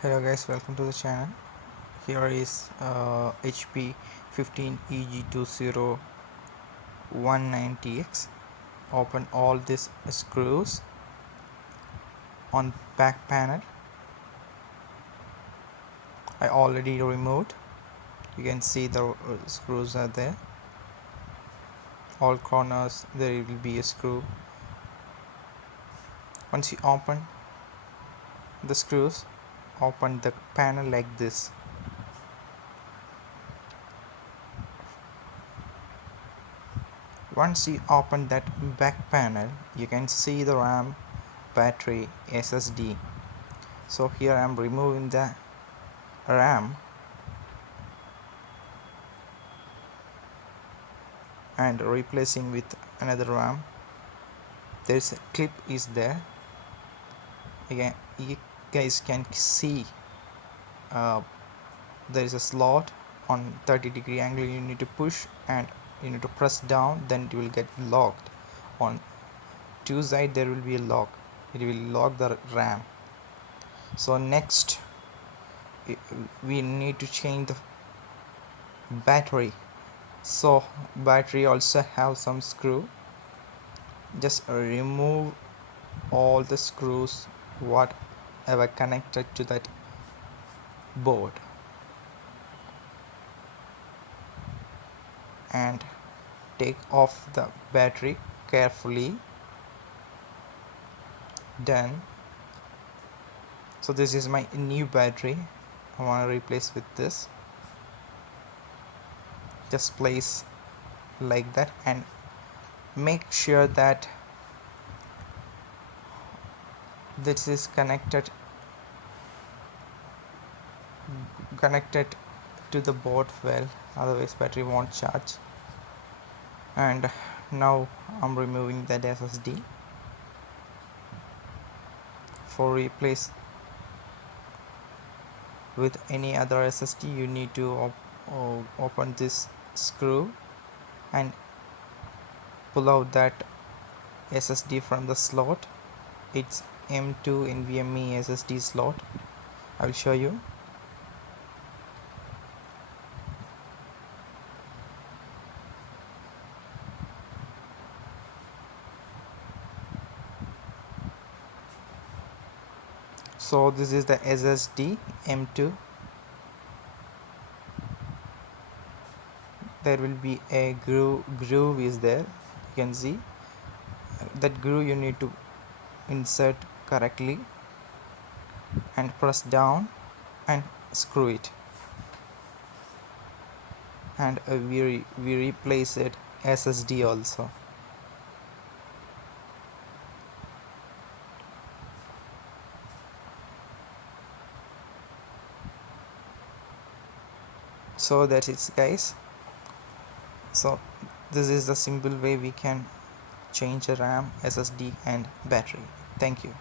Hello guys, welcome to the channel. Here is HP 15EG20190X. Open all these screws on back panel. I already removed. You can see the screws are there. All corners there will be a screw. Once you open the screws, open the panel like this. Once you open that back panel, you can see the RAM, battery, SSD. So here I am removing the RAM and replacing with another RAM. There's a clip is there. Again, you guys can see there is a slot on 30-degree angle. You need to push and you need to press down, then it will get locked. On two side there will be a lock. It will lock the RAM. So next we need to change the battery. So battery also have some screw. Just remove all the screws whatever connected to that board and take off the battery carefully. Done. So this is my new battery. I want to replace with this. Just place like that and make sure that this is connected to the board well, otherwise battery won't charge. And now I'm removing that SSD. For replace with any other SSD, you need to open this screw and pull out that SSD from the slot. It's M2 NVMe SSD slot. I will show you. So this is the SSD M2. There will be a groove is there. You can see that groove you need to insert correctly and press down and screw it. And we replace it SSD also. So that is guys. So this is the simple way we can change a RAM, SSD and battery. Thank you.